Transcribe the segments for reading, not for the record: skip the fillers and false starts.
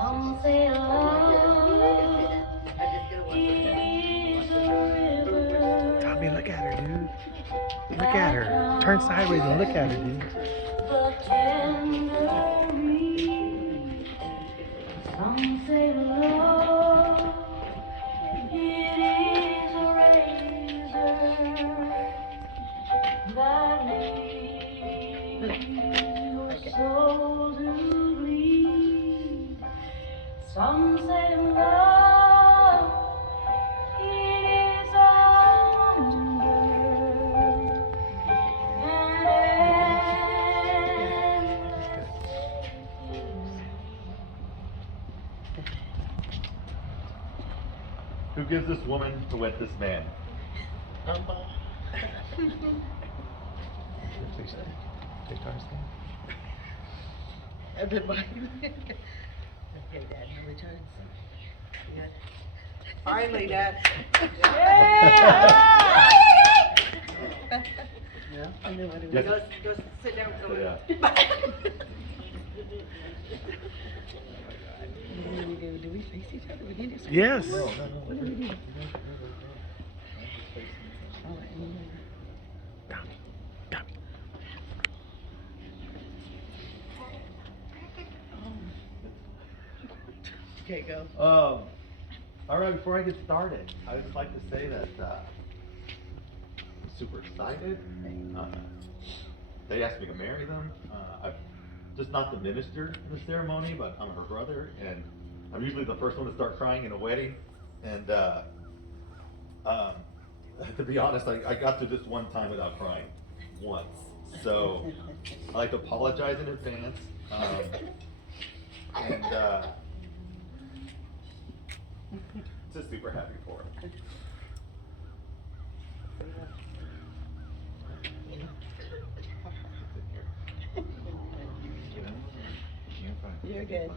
Some say love is a river. Tommy, look at her, dude. Look at her. Turn sideways and look at her, dude. The tender reed. Some say love, it is a razor that leaves your soul to bleed. Some say love, it is a wonder and Who gives this woman to wed this man? Everybody. Okay, Dad, no returns. Good. Finally, Dad. Yeah. And then when we Yes. go sit down. Oh, yeah. Do we face each other? We need to. Yes. Oh, and Tommy, Tommy. okay, go. All right, before I get started, I would just like to say that I'm super excited. They asked me to marry them. I'm just not the minister in the ceremony, but I'm her brother, and I'm usually the first one to start crying in a wedding. And to be honest, I got to this one time without crying, once. So I like to apologize in advance. Just super happy for her. You're good.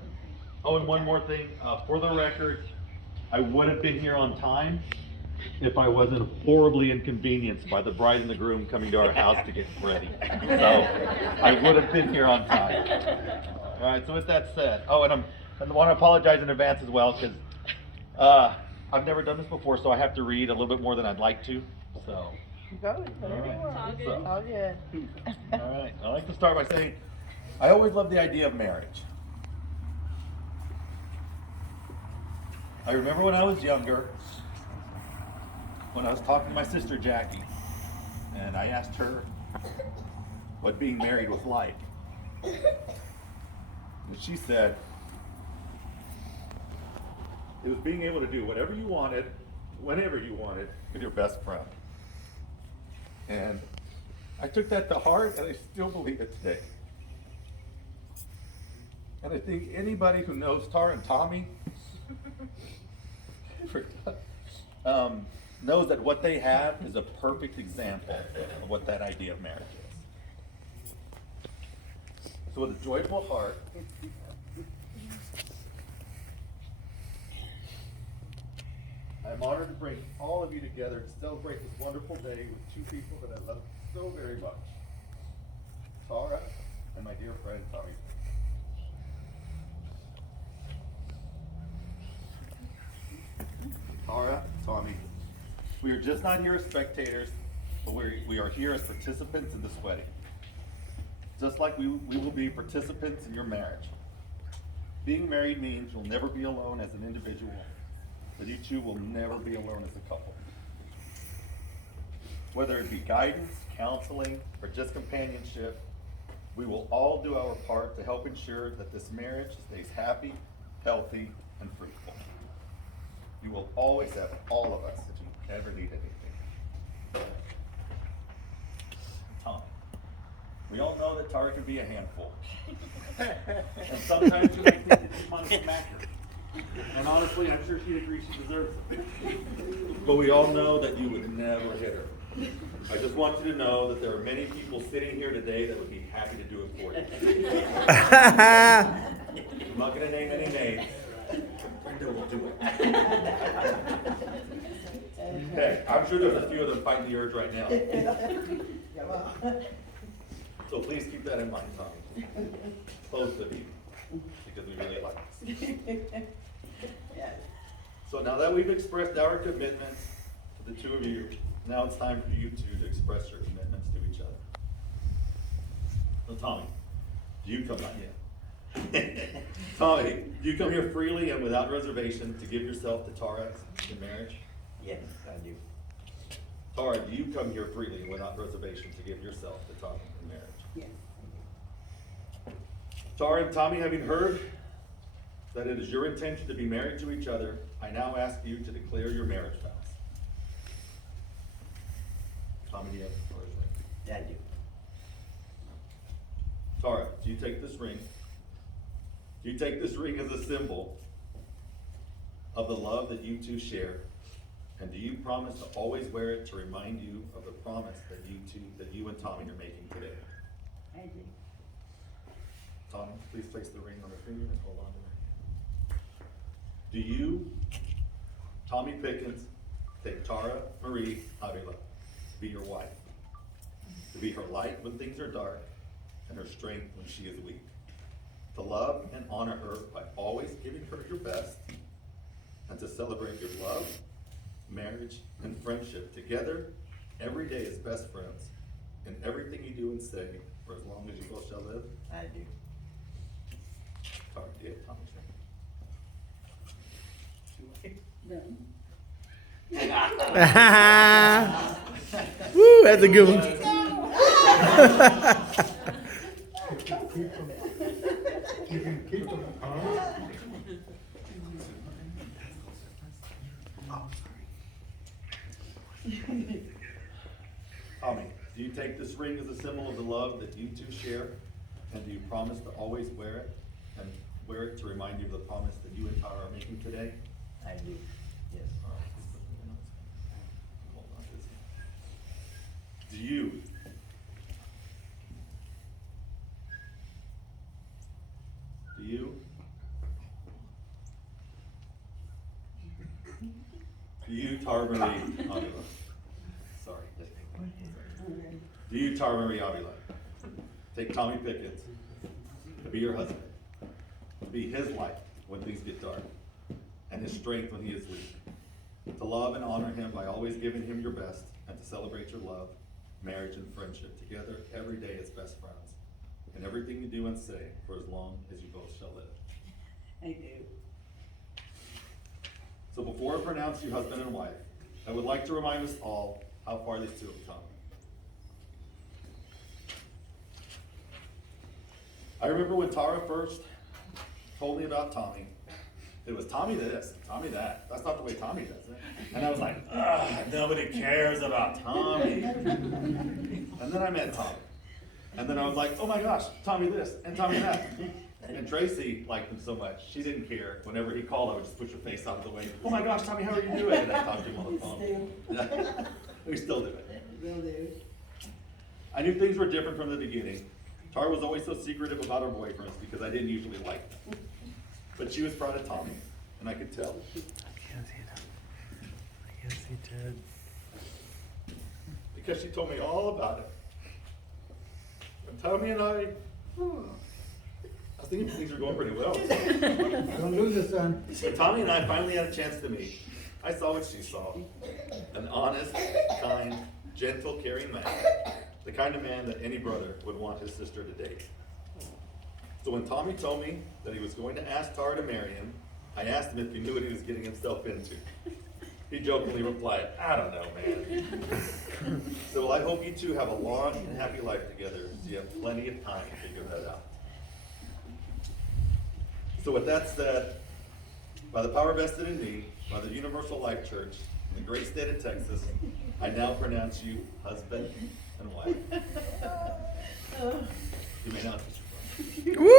Oh, and one more thing, for the record, I would have been here on time if I wasn't horribly inconvenienced by the bride and the groom coming to our house to get ready. So I would have been here on time. All right, so with that said, oh, and I want to apologize in advance as well, because I've never done this before, so I have to read a little bit more than I'd like to. So, Go, whatever you want. All good. All good. all right, I like to start by saying, I always loved the idea of marriage. I remember when I was younger, when I was talking to my sister Jackie, and I asked her what being married was like. And she said, it was being able to do whatever you wanted, whenever you wanted, with your best friend. And I took that to heart, and I still believe it today. And I think anybody who knows Tara and Tommy knows that what they have is a perfect example of what that idea of marriage is. So with a joyful heart, I'm honored to bring all of you together to celebrate this wonderful day with two people that I love so very much. Tara and my dear friend Tommy. Tara, Tommy, we are just not here as spectators, but we are here as participants in this wedding. Just like we will be participants in your marriage. Being married means you'll never be alone as an individual, but you two will never be alone as a couple. Whether it be guidance, counseling, or just companionship, we will all do our part to help ensure that this marriage stays happy, healthy, and fruitful. You will always have all of us if you ever need anything. Tom, we all know that Tara can be a handful. And sometimes you make things that you want to smack her. And honestly, I'm sure she agrees she deserves it. But we all know that you would never hit her. I just want you to know that there are many people sitting here today that would be happy to do it for you. I'm not going to name any names. Brenda will do it. Okay, I'm sure there's a few of them fighting the urge right now. So please keep that in mind, Tommy. Both of you, because we really like this. Yes. So now that we've expressed our commitment to the two of you, now it's time for you two to express your commitments to each other. So Tommy, do you come not yet? Tommy, do you come here freely and without reservation to give yourself to Tara in marriage? Yes, I do. Tara, do you come here freely and without reservation to give yourself to Tommy in marriage? Yes. Tara and Tommy, having heard that it is your intention to be married to each other, I now ask you to declare your marriage vows. Tommy, do you have the first ring? I do. Tara, do you take this ring? Do you take this ring as a symbol of the love that you two share? And do you promise to always wear it to remind you of the promise that you and Tommy are making today? I do. Tommy, please place the ring on her finger and hold on to it. Do you, Tommy Pickens, take Tara Marie Avila to be your wife, to be her light when things are dark and her strength when she is weak, to love and honor her by always giving her your best, and to celebrate your love, marriage, and friendship together every day as best friends in everything you do and say for as long as you both shall live? I do. Tara, do you have Tommy's ring? Woo, that's a good one. You can keep them, huh? Tommy, do you take this ring as a symbol of the love that you two share? And do you promise to always wear it and wear it to remind you of the promise that you and Tara are making today? I do. Yes. All right. Hold on to this. Do you Tara Marie Avila? Sorry. Do you, Tara Marie Avila, take Tommy Pickens to be your husband, to be his light when things get dark, and his strength when he is weak, to love and honor him by always giving him your best, and to celebrate your love, marriage, and friendship together every day as best friends, in everything you do and say for as long as you both shall live? I do. So before I pronounce you husband and wife, I would like to remind us all how far these two have come. I remember when Tara first told me about Tommy. It was Tommy this, Tommy that. That's not the way Tommy does it. And I was like, ugh, nobody cares about Tommy. And then I met Tommy. And then I was like, oh my gosh, Tommy this and Tommy that. And Tracy liked him so much, she didn't care. Whenever he called, I would just push her face out of the way. Oh my gosh, Tommy, how are you doing? And I talked to him on the phone. We still do it. Will do. I knew things were different from the beginning. Tara was always so secretive about her boyfriends because I didn't usually like them. But she was proud of Tommy, and I could tell. Yes, he did. Because she told me all about it. And Tommy and I was thinking things were going pretty well. Don't lose it, son. When Tommy and I finally had a chance to meet, I saw what she saw. An honest, kind, gentle, caring man. The kind of man that any brother would want his sister to date. So when Tommy told me that he was going to ask Tara to marry him, I asked him if he knew what he was getting himself into. He jokingly replied, I don't know, man. So well, I hope you two have a long and happy life together, so you have plenty of time to figure that out. So with that said, by the power vested in me, by the Universal Life Church, in the great state of Texas, I now pronounce you husband and wife. You may now kiss your bride. Woo!